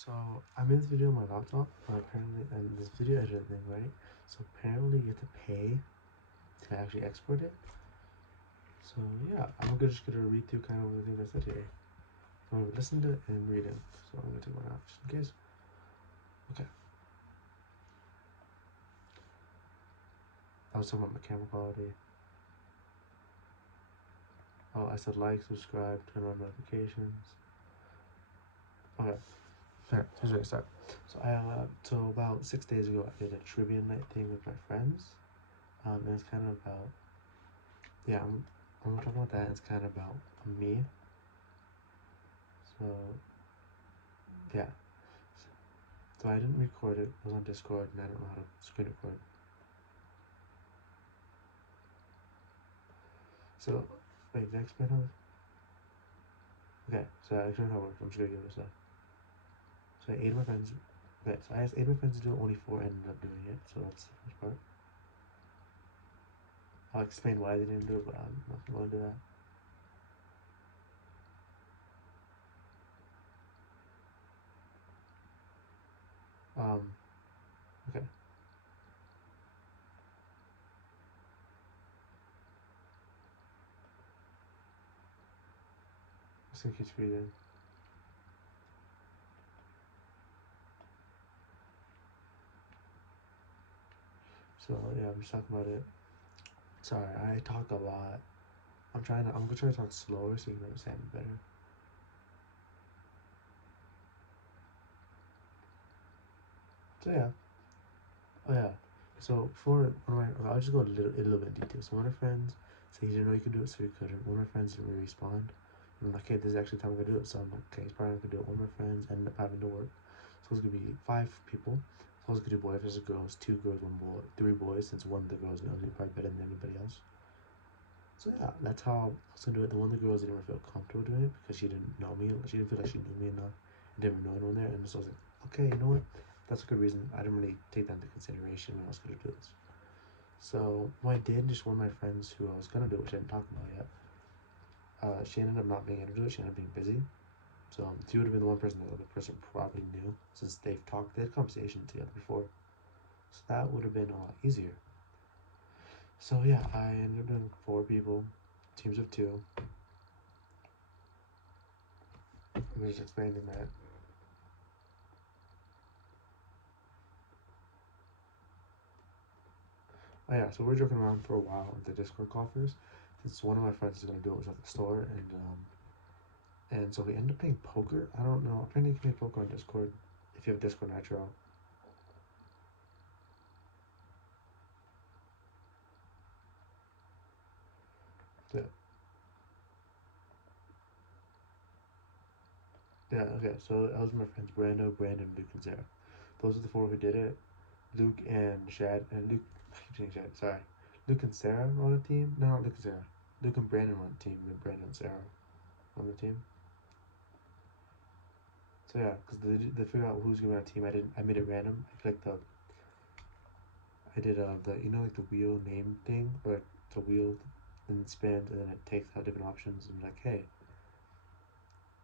So I made this video on my laptop, but apparently, and this video editor thing, right? So apparently you have to pay to actually export it. So yeah, just gonna read through kind of the things I said here. So I'm gonna listen to it and read it. So I'm gonna take one out just in case. Okay. I was talking about my camera quality. Oh, I said like, subscribe, turn on notifications. Okay. Alright, here's where I start. So about 6 days ago, I did a trivia night thing with my friends. And it's kind of about, yeah, I'm gonna talk about that. It's kind of about me. So yeah. So I didn't record it. It was on Discord, and I don't know how to screen record. So wait, did I explain how? Okay, so I explained how it works. I'm just gonna give it a stuff. So I ate my friends. Okay, so I asked 8 of my friends to do it. Only 4 ended up doing it. So that's the first part. I'll explain why they didn't do it, but I'm not gonna do that. Okay. Just gonna keep reading. So yeah, I'm just talking about it. Sorry, I talk a lot. I'm gonna try to talk slower so you can understand me better. So yeah. Oh yeah. So for one of my, I'll just go a little bit in detail. So one of my friends said he didn't know he could do it, so he couldn't. One of my friends didn't really respond. I'm like, okay, this is actually the time we're gonna do it. So I'm like, okay, he's probably not gonna do it. One of my friends ended up having to work. So it's gonna be 5 people. So I was gonna do boys versus girls, 2 girls, 1 boy, 3 boys, since one of the girls knows me probably better than anybody else. So yeah, that's how I was gonna do it. The one of the girls didn't really feel comfortable doing it because she didn't know me. She didn't feel like she knew me enough. I didn't know anyone there, and so I was like, okay, you know what? That's a good reason. I didn't really take that into consideration when I was gonna do this. So what I did, just one of my friends who I was gonna do it, which I didn't talk about yet, she ended up not being able to do it. She ended up being busy. So she would have been the one person that the other person probably knew since they had conversations together before. So that would have been a lot easier. So yeah, I ended up doing 4 people, teams of 2. I'm just explaining that. Oh yeah, so we're joking around for a while with the Discord call first. Since one of my friends is gonna do it was at the store, and so we ended up playing poker. I don't know. Apparently you can play poker on Discord if you have Discord Nitro. Yeah. Yeah, okay, so that was my friends Brando, Brandon, Luke, and Sarah. Those are the 4 who did it. Luke and Shad, and Luke, I keep saying Shad, sorry. Luke and Sarah were on a team. No, not Luke and Sarah. Luke and Brandon were on a team, and then Brandon and Sarah on the team. So yeah, because they figure out who's gonna be on a team. I made it random. I did the like the wheel name thing, or like the wheel, then it spins, and then it takes out different options, and like, hey,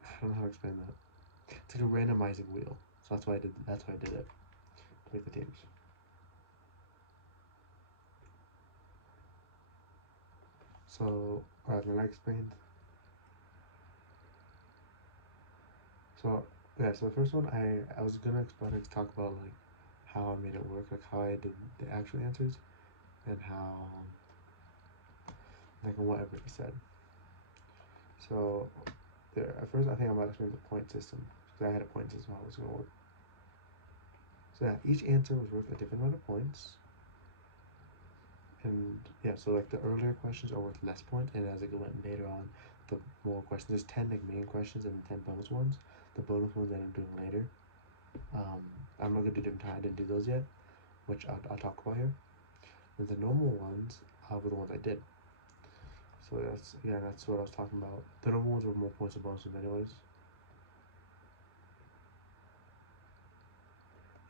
I don't know how to explain that. It's like a randomizing wheel. So that's why I did. That's why I did it to make the teams. So, alright, when I explained. So, yeah, so the first one, I was gonna explain to talk about like how I made it work, like how I did the actual answers, and how, like, what everybody said. So, there, at first, I think I'm about to explain the point system, because I had a point system how it was gonna work. So, yeah, each answer was worth a different amount of points. And yeah, so like the earlier questions are worth less points, and as it went later on, the more questions, there's 10 like main questions and 10 bonus ones. The bonus ones that I'm doing later. I'm not gonna do different time. I didn't do those yet, which I'll talk about here. And the normal ones were the ones I did. So that's what I was talking about. The normal ones were more points and bonuses anyways.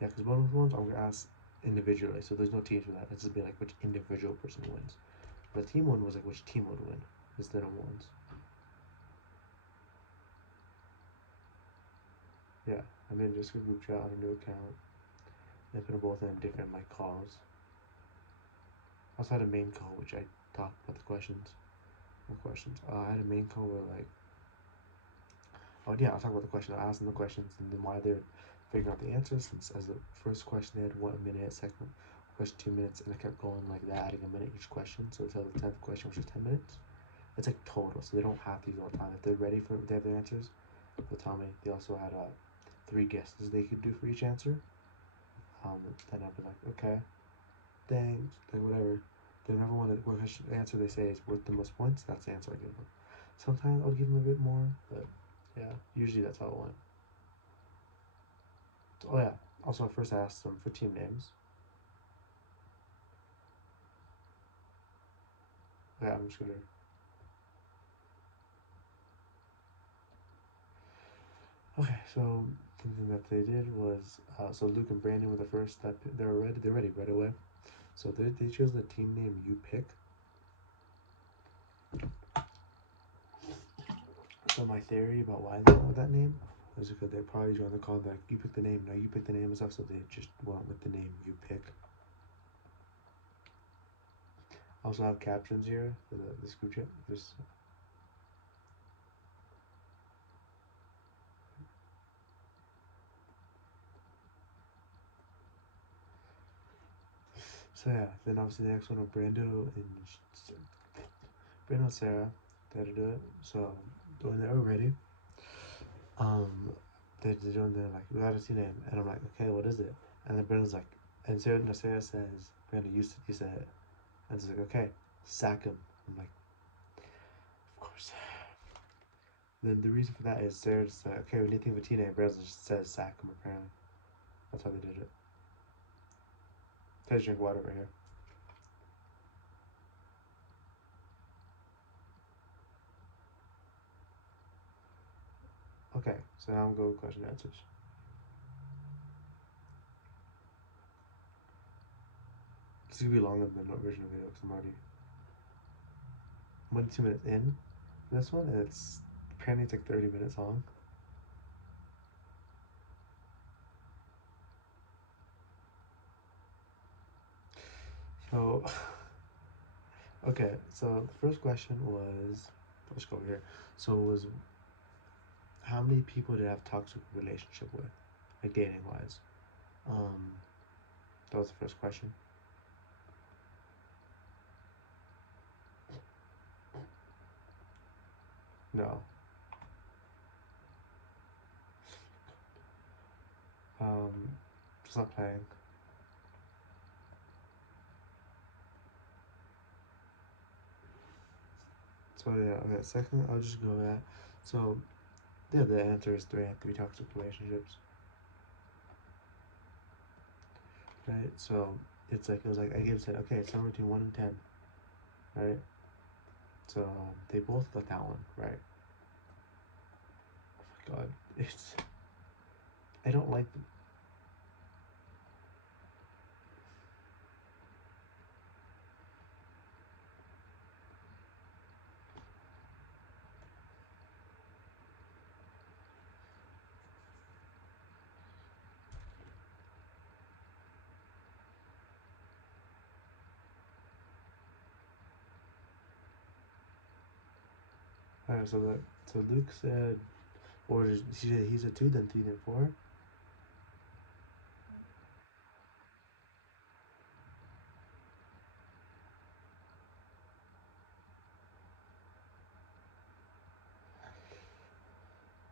Yeah, because bonus ones I'm gonna ask individually, so there's no teams for that. It's just be like which individual person wins. The team one was like which team would win. It's the normal ones. Yeah, I made just a group chat on a new account. They put them both in different like calls. I also had a main call which I talked about the questions. No questions. I had a main call where like, oh yeah, I'll talk about the question. I asked them the questions and then why they're figuring out the answers. Since as the first question they had 1 minute, second question 2 minutes, and I kept going like that, adding a minute each question. So until the 10th question, which was 10 minutes. It's like total, so they don't have to use all the time. If they're ready for, they have their answers, they'll tell me. They also had 3 guesses they could do for each answer. Then I'll be like, okay, thanks, like whatever. They never want to. What answer they say is worth the most points. That's the answer I give them. Sometimes I'll give them a bit more, but yeah, usually that's how it went. So, oh yeah. Also, I first asked them for team names. Yeah, I'm just gonna. Okay, so something that they did was so Luke and Brandon were the first that they're ready. They're ready right away. So they chose the team name you pick. So my theory about why they went with that name was because they probably joined the call like you pick the name, no you pick the name and stuff. So they just went with the name you pick. I also have captions here for this group chat. Just so yeah. Then obviously the next one was Brando and Sarah. They had to do it. So when they were ready, um, they're doing their like we got a team name, and I'm like, okay, what is it? And then Brando's like, and Sarah says, Brando, you said it, and it's like, okay, sack him. I'm like, of course. Then the reason for that is Sarah just said, okay, we need to think of a team name. Brando just says sack him apparently. That's how they did it. Take a drink of water right here. Okay, so now I'm going with question and answers. This is gonna be longer than the original video because I'm already 2 minutes in this one, and it's apparently it's like 30 minutes long. So, okay, so the first question was, let's go over here. So it was, how many people did I have toxic relationship with, like dating wise? Um, that was the first question. No. Um, just not playing. So yeah, okay. Second, I'll just go with that. So yeah, the answer is three. I had 3 toxic relationships. Right? So it's like it was like I gave said, okay, it's somewhere between 1 and 10, right? So they both got that one, right? Oh my god, it's I don't like the, alright. So Luke said, or he's a 2, then 3, then 4.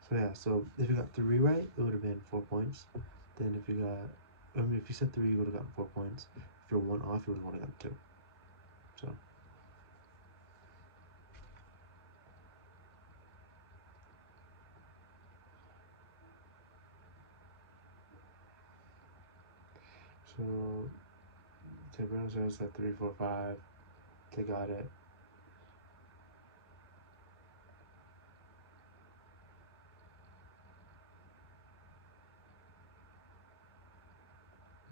So yeah, so if you got 3 right, it would have been 4 points. Then if you got, I mean, if you said 3, you would have gotten 4 points. If you're one off, you would have only gotten 2. So so Brown said 3, 4, 5. They got it.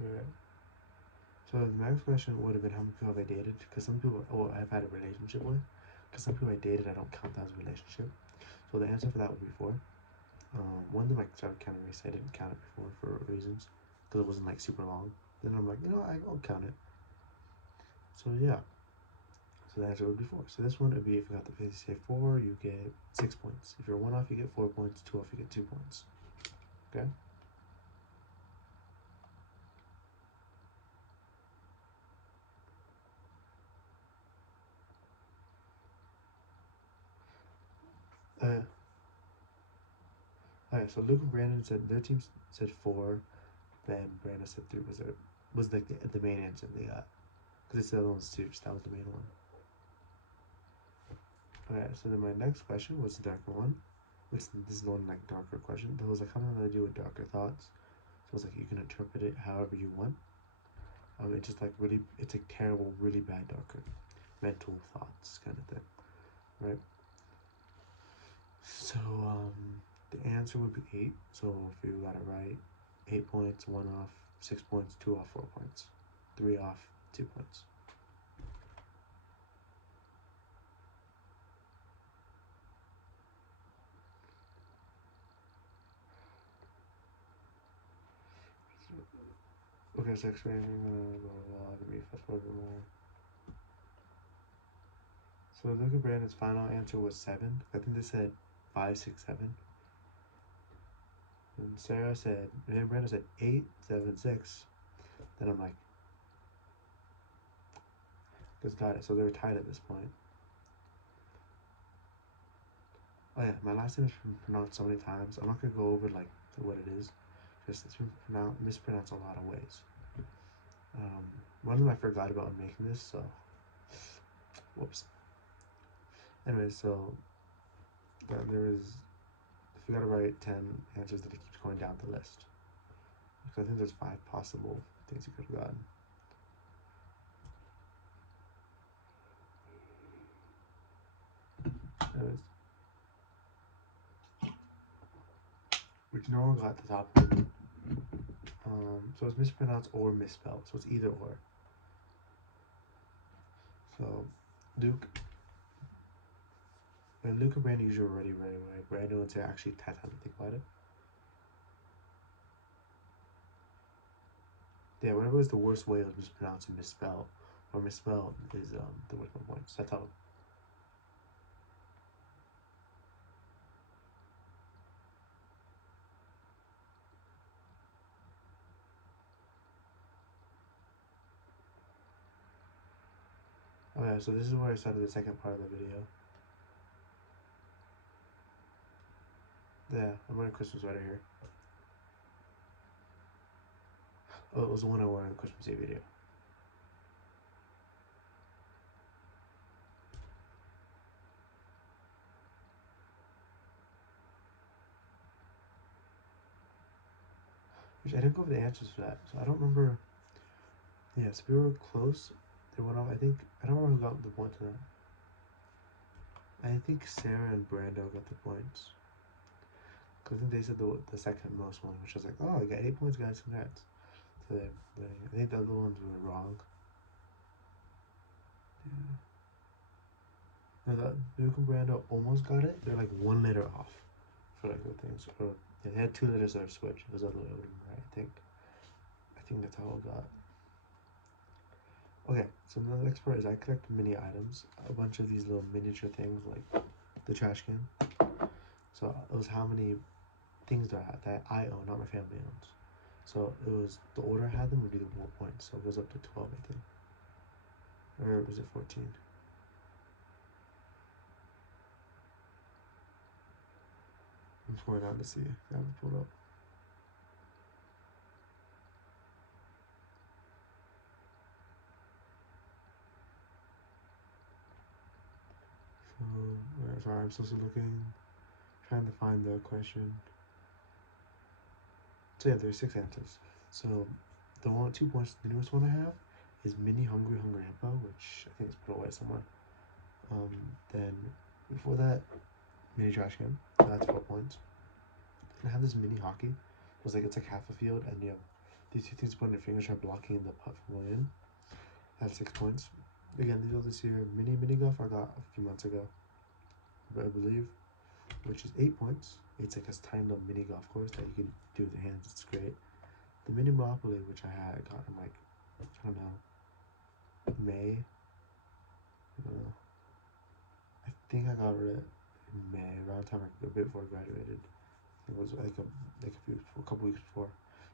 Right. So the next question would have been how many people have I dated? Because some people, I've had a relationship with. Because some people I dated, I don't count that as a relationship. So the answer for that would be 4. One of them like started counting race. I didn't count it before for reasons because it wasn't like super long. Then I'm like, I'll count it. So yeah. So the answer would be 4. So this one would be if you got the face say 4, you get 6 points. If you're 1 off, you get 4 points. 2 off, you get 2 points. Okay. Alright, so Luke and Brandon said their team said 4, then Brandon said 3 was like the main answer they got because it's the other one's 2, so that was the main one. Alright, so then my next question was the darker one, which this is the one like darker question. That was like how to do with darker thoughts. So it's like you can interpret it however you want. It's just like really, it's like terrible, really bad darker mental thoughts kind of thing, right? So the answer would be 8. So if you got it right, 8 points, 1 off, 6 points, 2 off, 4 points, 3 off, 2 points. Okay, so explaining let me fast forward a bit more. So look at Brandon's final answer was 7. I think they said 5, 6, 7. And Sarah said, and Brandon said 8, 7, 6. Then I'm like, just got it. So they were tied at this point. Oh yeah, my last name has been pronounced so many times. I'm not gonna go over like what it is. Just it's been mispronounced a lot of ways. One of them I forgot about making this, so whoops. Anyway, so there is, if you gotta write 10 answers, that it keeps going down the list. Because I think there's 5 possible things you could have gotten. Anyways, which no one got the top of it. So it's mispronounced or misspelled, so it's either or. So Luke and Brandon usually already right away. Brandon would say actually had time to think about it. Yeah, whatever is the worst way of mispronounced and misspelled, or misspelled is the worst one points. That's how. Okay, so this is where I started the second part of the video. Yeah, I'm wearing a Christmas sweater here. Oh, it was the one I wore in the Christmas Eve video. Which I didn't go over the answers for that, so I don't remember. Yeah, so we were close. They went off. I think I don't remember who got the point to that. I think Sarah and Brando got the points. Cause I think they said the second most one, which was like, oh, I got 8 points, guys, congrats. So I think the other ones were wrong. Yeah. No, Luke and Brando almost got it. They're like 1 letter off for like the things. Or yeah, they had 2 letters that are switched. It was the other way over, right? I think that's how it got. Okay, so the next part is I collect mini items, a bunch of these little miniature things like the trash can. So it was how many things do I have that I own, not my family owns. So it was the order I had them would be the 1 point, so it goes up to 12, I think. Or was it 14? I'm going out to see. I haven't pulled up. So, sorry, I'm still looking, trying to find the question. So yeah, there's 6 answers. So the 2 points, the newest one I have is Mini Hungry Hippo, which I think is put away somewhere. Then before that, Mini Trash Can, that's 4 points. And I have this mini hockey. It's like half a field, and you have these 2 things to put on your fingers, are blocking the puck from going in. That's 6 points. Again, these are this year. Mini golf I got a few months ago, I believe, which is 8 points. It's like a tiny little mini golf course that you can do with your hands. It's great. The mini Monopoly, which I got in like, I don't know, May. I don't know. I think I got it in May, around the time a bit before I graduated. It was like a couple weeks before.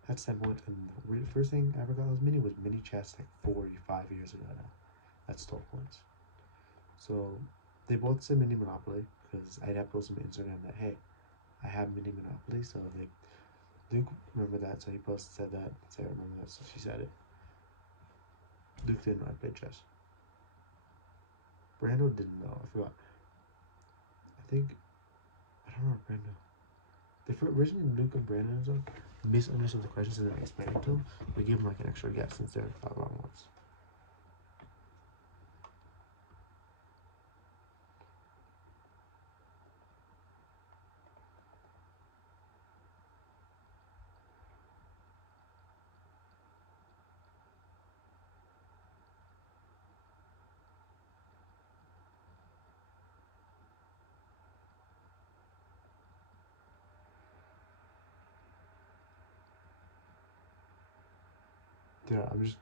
That's 10 points, and the first thing I ever got was mini chess like 45 years ago now. That's 12 points. So they both said mini Monopoly because I'd have posted on Instagram that hey, I have mini Monopoly. So like Luke remember that, so he posted said that. Sarah remember that, so she said it. Luke didn't know I played chess. Brando didn't know. I forgot. I think I don't know Brando. Originally Luke and Brandon and stuff misunderstood the questions and then explained it to him. We gave him like an extra guess since they're wrong ones. Yeah, I'm just,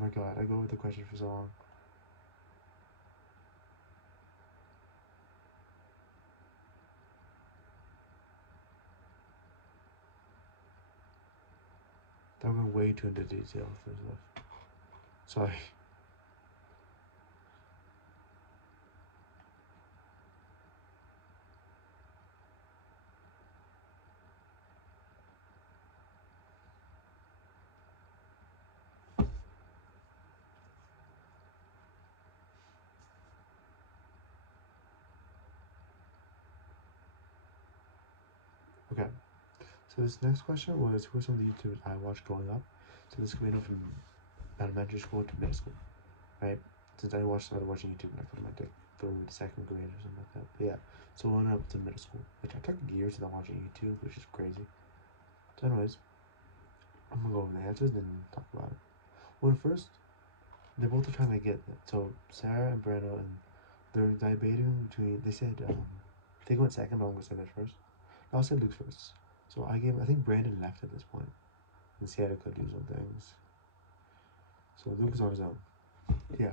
oh my god, I go with the question for so long. That went way too into detail for stuff. Sorry. Okay, so this next question was who are some of the YouTubers I watched growing up? So this could be from elementary school to middle school, right? Since I started watching YouTube when I put in my third, second grade or something like that. But yeah, so I went up to middle school, which I took years without watching YouTube, which is crazy. So anyways, I'm gonna go over the answers and talk about it. Well, first, they're both trying to get it. So Sarah and Brando, and they're debating between. They said they went second, but I'm gonna say that first. No, I'll say Luke's first. So I think Brandon left at this point, and Sarah could do some things. So Luke is on his own. Yeah.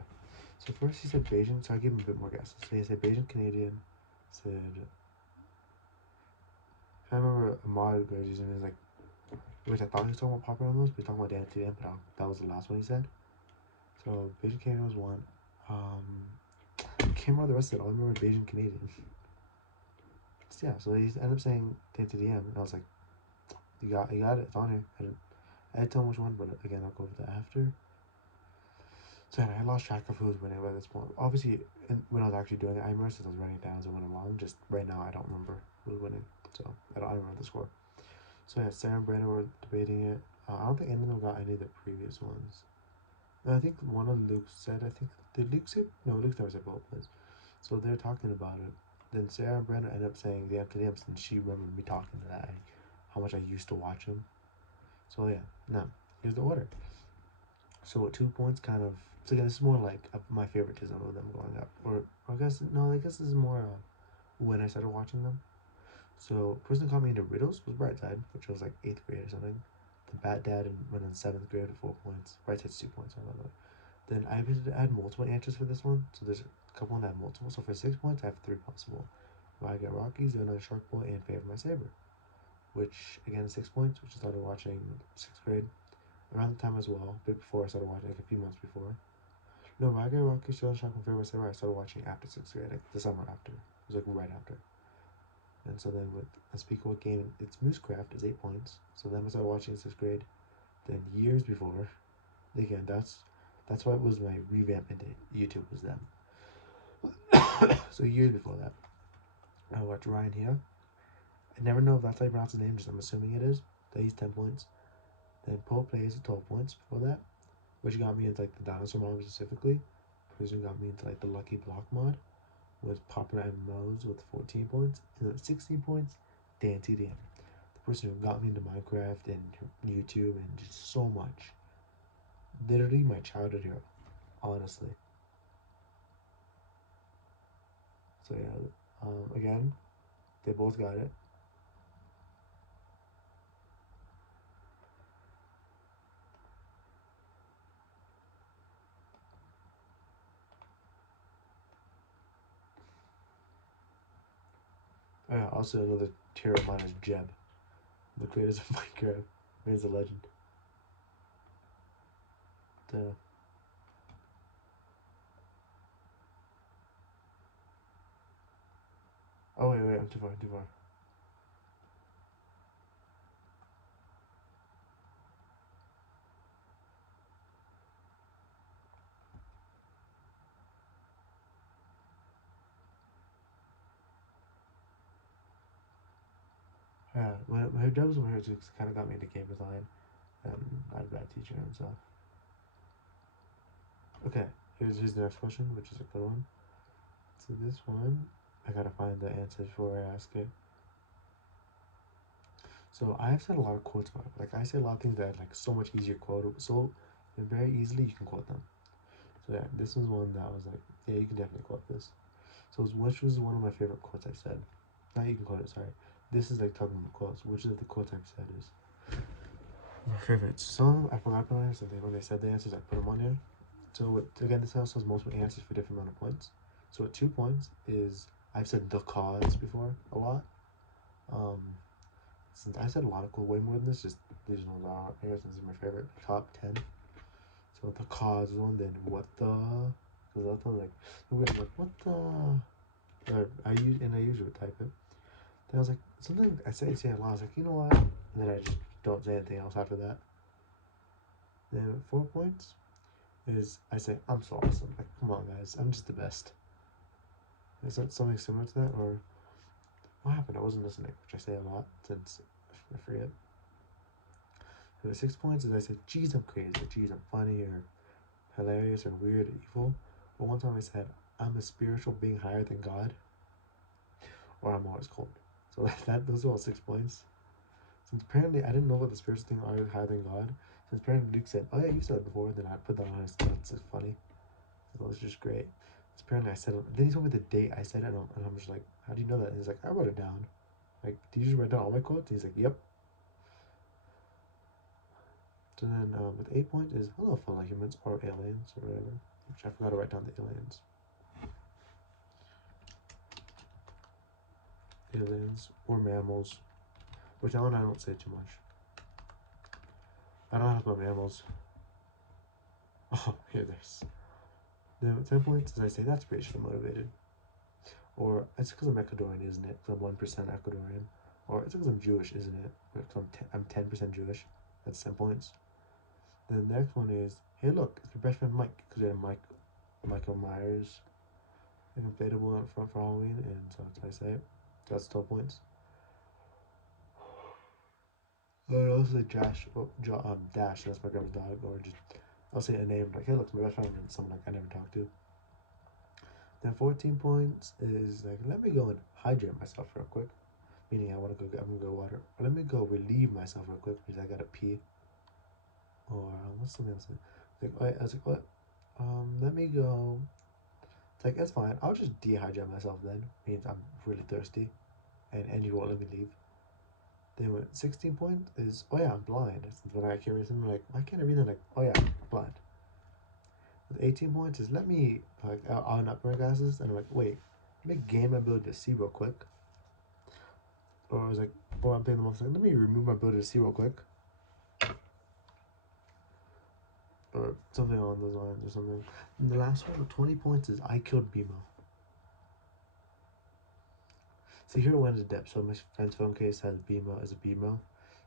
So first he said Bayesian, so I gave him a bit more guesses. So he said Bayesian Canadian. Said I remember Ahmad was using his like, which I thought he was talking about popular animals, but he was talking about Dan TDM, but that was the last one he said. So Bayesian Canadian was one. I can't remember the rest of it. I remember Bayesian Canadian. So yeah, so he ended up saying Dan TDM, and I was like, you got it. It's on here. I didn't tell him which one, but again, I'll go over that after. So yeah, I lost track of who was winning by this point. Obviously, when I was actually doing it, I remember since I was writing it down as I went along. Just right now, I don't remember who was winning. So I don't remember the score. So yeah, Sarah and Brandon were debating it. I don't think any of them got any of the previous ones. And I think one of Luke said, did Luke say? No, Luke never said both plays. So they're talking about it. Then Sarah and Brandon ended up saying the empty names, and she remembered me talking to that, how much I used to watch him. So yeah, now here's the order. So 2 points, kind of. So again, this is more like my favoritism of them growing up, or I guess no, I guess this is more when I started watching them. So person caught me into riddles was Brightside, which was like 8th grade or something. The Bat Dad and went in 7th grade with 4 points. Brightside's 2 points, by the way. Then I had multiple answers for this one, so there's a couple that have multiple. So for 6 points, I have 3 possible. I get Rockies, another Shark Boy, and Favor My Saber, which again 6 points, which I started watching 6th grade around the time as well, a bit before I started watching, like a few months before. No, Raga Rocky Show Shock and Favorite Saber I started watching after 6th grade, like the summer after. It was like right after. And so then with Unspeakable Game, it's Moosecraft is 8 points. So then I started watching in 6th grade. Then years before, again that's why it was my revamp into YouTube was them. So years before that, I watched Ryan here. I never know if that's how you pronounce his name, just I'm assuming it is. That he's 10 points. Then Poe Plays 12 points before that, which got me into like the dinosaur mod specifically. Prison got me into like the Lucky Block mod with popular MMOs with 14 points, and then 16 points, Dan TDM. The person who got me into Minecraft and YouTube and just so much. Literally my childhood hero, honestly. So yeah, again, they both got it. Oh yeah, also another tier of mine is Jeb, the creators of Minecraft. Man's a legend. The Oh wait, I'm too far, too far. Yeah, when Jeb was when he kind of got me into game design, and I had a bad teacher and stuff. Okay, here's the next question, which is a good one. So this one, I gotta find the answer before I ask it. So I have said a lot of quotes about it. Like I say a lot of things that are like so much easier quote, so very easily you can quote them. So yeah, this was one that was like, yeah, you can definitely quote this. So which was one of my favorite quotes I've said. Now you can quote it. Sorry, this is like talking about quotes. Which of the quotes I've said is my favorite? Some I forgot the answers. When they said the answers, I put them on here. So again, this also has multiple answers for different amount of points. So at 2 points is I've said the cause before a lot. Um, since I said a lot of cool, way more than this, just these ones are. I guess this is my favorite, top 10. So the cause one, then what the? Because that's one like what the? Or I usually would type it. Then I was like something I say a lot. I was like, you know what? And then I just don't say anything else after that. Then 4 points is I say I'm so awesome. Like come on guys, I'm just the best. Is that something similar to that or what happened? I wasn't listening, which I say a lot since I forget. So the 6 points is I say, geez, I'm crazy, geez, I'm funny or hilarious or weird or evil. But one time I said, I'm a spiritual being higher than God, or I'm always cold. So those are all 6 points. Since apparently I didn't know about the spiritual thing higher than God. Since apparently Luke said, oh yeah, you said it before, then I put that on his That's just funny. So it was just great. So apparently I said it. Then he told me the date I said it, and I'm just like, how do you know that? And he's like, I wrote it down. Like, do you just write down all my quotes? And he's like, yep. So then with 8 points is hello fellow humans or aliens or whatever. Which I forgot to write down the aliens. Aliens or mammals. Which that one I don't say too much. I don't have my mammals. Oh, here there's. Then with 10 points, as I say, that's racially motivated. Or it's because I'm Ecuadorian, isn't it? Because I'm 1% Ecuadorian. Or it's because I'm Jewish, isn't it? Because I'm 10% Jewish. That's 10 points. Then the next one is, hey look, it's my best friend Mike. Because we had Michael Myers inflatable out front for Halloween, and so that's how I say it. That's 12 points. Or I'll say Dash, Dash, that's my grandma's dog, or just, I'll say a name, like, hey, look, my best friend, and someone, like, I never talked to. Then 14 points is, like, let me go and hydrate myself real quick, meaning I'm gonna go water, or let me go relieve myself real quick, because I gotta pee, or, what's something else, like, I was like, what, let me go, it's like, it's fine, I'll just dehydrate myself then, means I'm really thirsty, and you won't let me leave. Then with 16 points is, oh yeah, I'm blind. Since when I can't read something, like, why can't I read that? Like, oh yeah, I'm blind. With 18 points is, let me, like, I'll not wear glasses. And I'm like, wait, let me gain my ability to see real quick. Or I was like, oh, I'm playing the most, like, let me remove my ability to see real quick. Or something along those lines or something. And the last one with 20 points is, I killed BMO. So here it went into depth. So my friend's phone case has BMO as a BMO.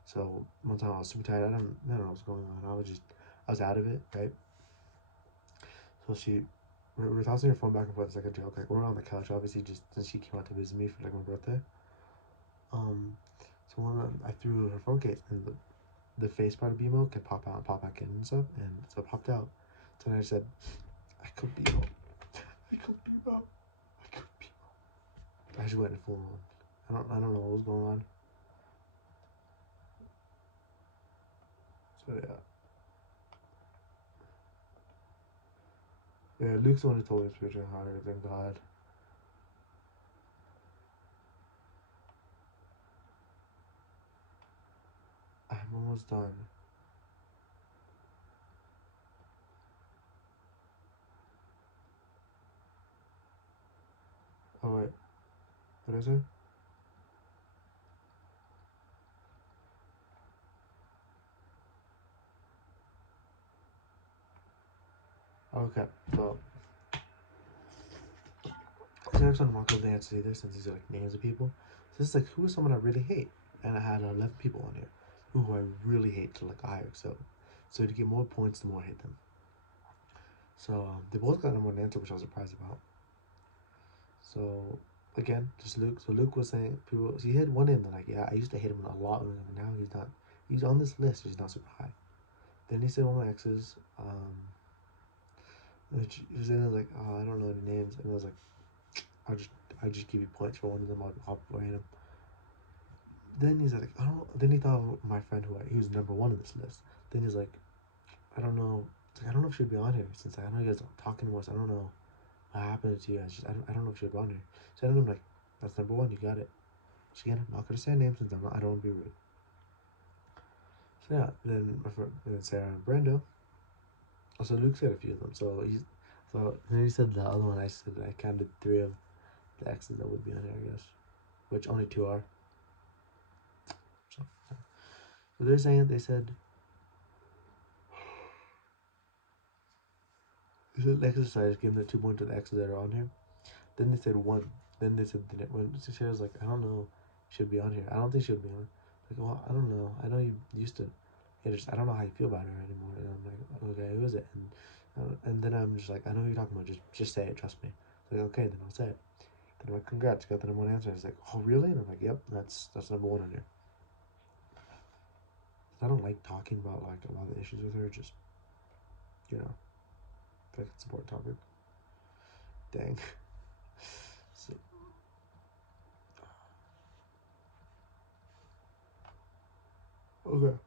So one time I was super tired. I don't know what was going on. I was out of it, right? So we're tossing her phone back and forth. It's like a joke. Like we're on the couch, obviously, just since she came out to visit me for like my birthday. So I threw her phone case, and the face part of BMO could pop out and pop back in and stuff, and so it popped out. So then I said, I could BMO, I could BMO, I could BMO. I just went in full on. I don't know what was going on. So yeah, Luke's the one who told me spiritual harder than God. I'm almost done. Oh wait, what did I say? Okay, so I next on Marco the answer either since these are like names of people. So this is like who is someone I really hate, and I had 11 people on here who I really hate to like higher. So to get more points, the more I hate them. So they both got number one answer, which I was surprised about. So again, just Luke. So Luke was saying people. So he had one in. They're like, yeah, I used to hate him a lot, and now he's not. He's on this list. He's not super high. Then he said one of my exes. Which he was in like, oh, I don't know any names, and I was like, I'll just give you points for one of them. I'll rate him. Then he's like, I don't. Then he thought of my friend he was number one on this list. Then he's like, I don't know. It's like, I don't know if she'd be on here since I know you guys don't talk anymore. So I don't know what happened to you guys. I don't know if she'd be on here. So I'm like, that's number one. You got it. So again, I'm not gonna say names since I don't want to be rude. So yeah, then my friend, then Sarah and Brando. Also, Luke said a few of them. So then he said the other one. I said I counted three of the exes that would be on here, I guess, which only two are. So, so they're saying they said the exercise give them the 2 points to the exes that are on here. Then they said one. Then they said when Sarah's like, I don't know, should be on here. I don't think she'll be on. Like, well, I don't know. I know you used to. I don't know how you feel about her anymore. And I'm like, okay, who is it? And then I'm just like, I know who you're talking about. Just say it. Trust me. Like, okay, then I'll say it. Then I'm like, congrats, you got the number one answer. He's like, oh really? And I'm like, yep, that's number one on here. I don't like talking about like a lot of issues with her. Just you know, I feel like it's a important topic. Dang. So, okay.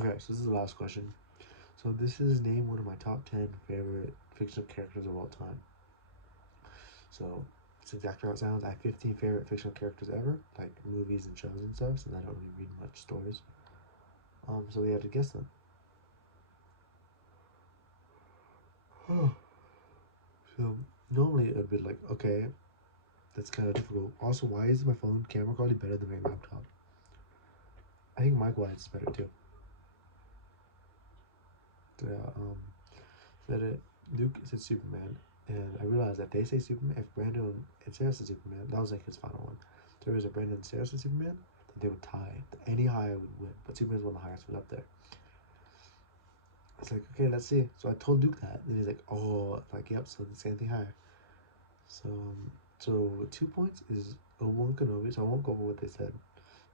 Okay, so this is the last question. So this is name one of my top 10 favorite fictional characters of all time. So it's exactly how it sounds. I have 15 favorite fictional characters ever, like movies and shows and stuff, since I don't really read much stories. So we had to guess them. So normally it would be like, okay, that's kind of difficult. Also, why is my phone camera quality better than my laptop? I think mic wise is better too. Yeah, said it. Luke said Superman, and I realized that they say Superman. If Brandon and Sarah said Superman, that was like his final one. So there was a Brandon and Sarah said Superman, then they would tie. Any higher would win, but Superman's one of the highest one up there. I was like, okay, let's see. So I told Luke that, and he's like, oh, I'm like, yep. So the same thing higher. So, so 2 points is Obi-Wan Kenobi. So I won't go over what they said.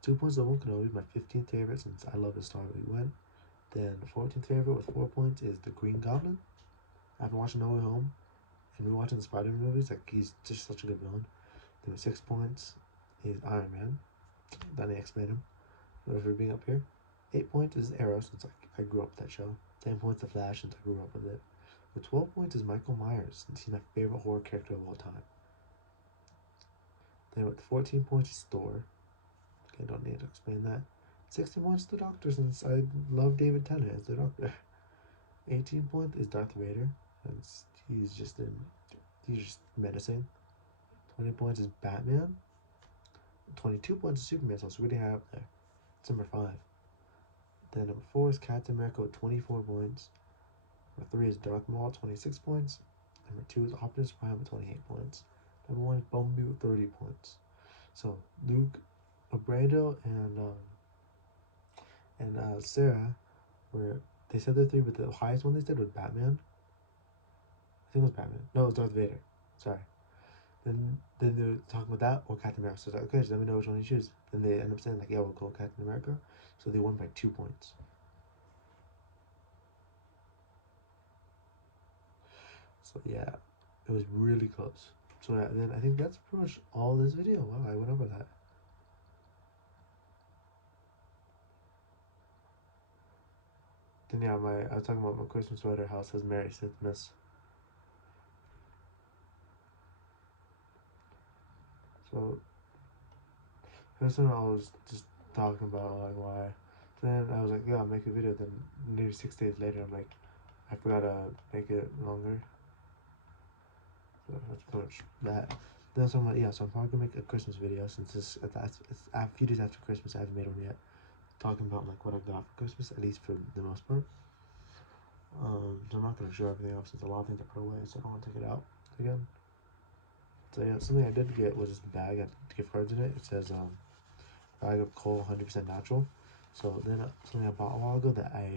2 points Obi-Wan Kenobi, my 15th favorite since I love the Star Wars we went. Then the 14th favorite with 4 points is the Green Goblin. After watching No Way Home and rewatching the Spider-Man movies, like he's just such a good villain. Then with 6 points is Iron Man. Then I explained him. For being up here. 8 points is Arrow since I grew up with that show. 10 points The Flash since I grew up with it. With 12 points is Michael Myers since he's my favorite horror character of all time. Then with 14 points is Thor. Okay, don't need to explain that. 16 points the Doctor since I love David Tennant as the Doctor. 18 points is Darth Vader since he's just menacing. 20 points is Batman. 22 points is Superman, so it's really high up there. It's number 5. Then number 4 is Captain America with 24 points. Number 3 is Darth Maul, 26 points. Number 2 is Optimus Prime with 28 points. Number 1 is Bumblebee with 30 points. So Luke, Brando, and Sarah were they said they're 3, but the highest one they said was Batman. I think it was Batman. No, it was Darth Vader. Sorry. Then they're talking about that or Captain America. So it's like, okay, just let me know which one you choose. Then they end up saying like, yeah, we'll go Captain America. So they won by 2 points. So yeah, it was really close. So yeah, then I think that's pretty much all this video. Wow, I went over that. Then yeah, I was talking about my Christmas sweater. How it says Merry Christmas. So first one I was just talking about like why. Then I was like, yeah, I'll make a video. Then maybe 6 days later, I'm like, I forgot to make it longer. So that's pretty much that. Then so I'm like, yeah, so I'm probably gonna make a Christmas video since it's a few days after Christmas. I haven't made one yet. Talking about like what I got for Christmas, at least for the most part. So I'm not gonna show everything off since a lot of things I put away, so I don't want to take it out again. So yeah, something I did get was this bag had gift cards in it. It says bag of coal, 100% natural. So then something I bought a while ago that I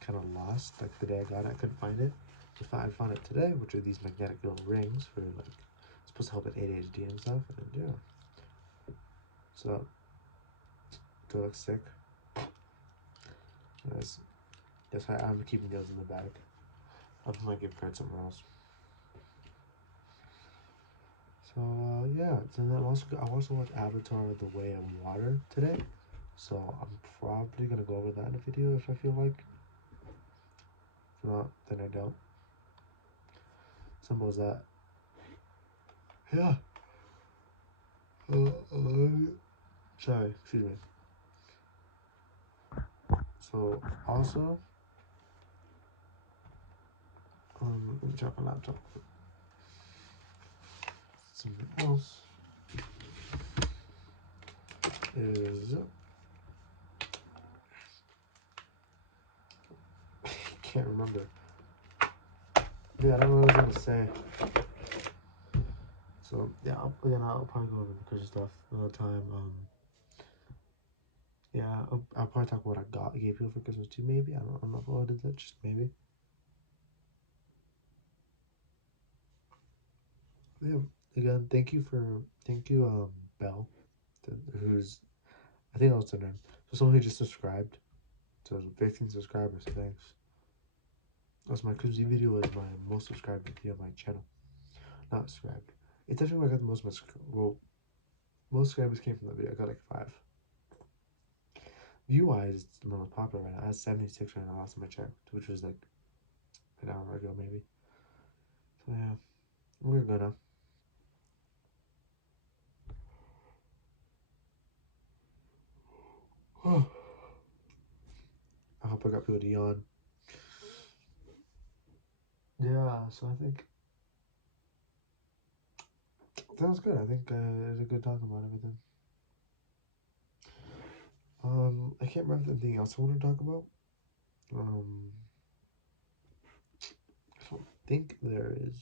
kind of lost, like the day I got it, I couldn't find it. So I found it today, which are these magnetic little rings for like supposed to help with ADHD and stuff. And yeah, so do it look sick. Yes, yes, I'm keeping those in the bag. I'll put my gift card somewhere else. So yeah, and then I also watched Avatar: The Way of Water today. So I'm probably gonna go over that in a video if I feel like. If not, then I don't. Simple as that. Yeah. Sorry, excuse me. So also, let me check my laptop. Something else is can't remember. Yeah, I don't know what I was gonna say. So yeah, I'll probably go over the Christmas stuff another time. Yeah, I'll probably talk about what I gave people for Christmas too. Maybe I'm not sure I did that. Just maybe. Yeah. Again, thank you, Belle, who's I think that was her name. So someone who just subscribed. So 15 subscribers. Thanks. Also, my Christmas video was my most subscribed video on my channel. Not subscribed. It's actually where I got the most. Well, most subscribers came from that video. I got like 5. View wise, it's the most popular right now. I had 76 right now last time I checked, which was like an hour ago maybe. So yeah, we're good now. I hope I got people to yawn. Yeah, so I think that was good. I think it's a good talk about everything. I can't remember anything else I want to talk about. I don't think there is.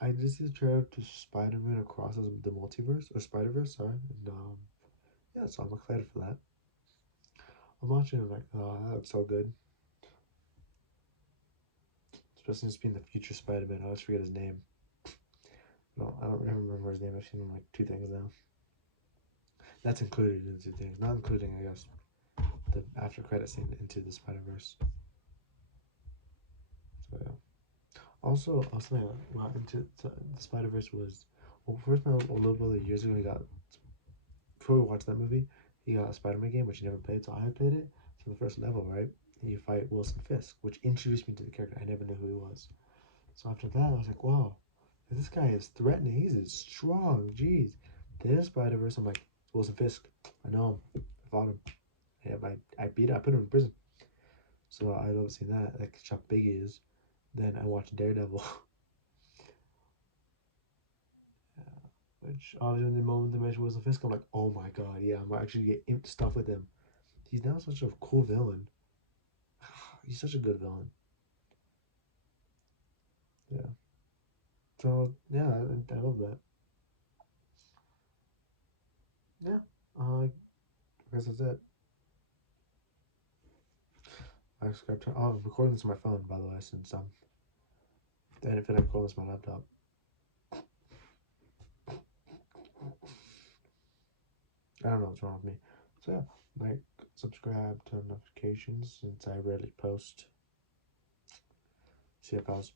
I just see the trailer to Spider-Man Across the Multiverse or Spider-Verse, sorry, and yeah, so I'm excited for that. I'm watching it like, oh, that looks so good. Especially just being the future Spider-Man. I always forget his name. No, I don't remember his name. I've seen him like 2 things now. That's included in 2 things, not including, I guess, the after credit scene into the Spider-Verse. So yeah. Also, something I into the Spider-Verse was well, first a little bit of years ago he got before we watched that movie, he got a Spider-Man game which he never played, so I played it. So the first level, right? You fight Wilson Fisk, which introduced me to the character. I never knew who he was. So after that, I was like, wow, this guy is threatening. He's strong. Jeez. Then Spider Verse, I'm like, Wilson Fisk. I know him. I fought him. Yeah, I beat him. I put him in prison. So I love seeing that. Like how big he is. Then I watched Daredevil, which obviously in the moment they mentioned Wilson Fisk, I'm like, oh my god, yeah, I'm actually get stuff with him. He's now such a cool villain. He's such a good villain. Yeah. So yeah, I love that. Yeah. I guess that's it. I subscribe to. Oh, I'm recording this on my phone, by the way, since the benefit I'm recording this on my laptop. I don't know what's wrong with me. So yeah, like, subscribe, turn notifications since I rarely post. See you, pals.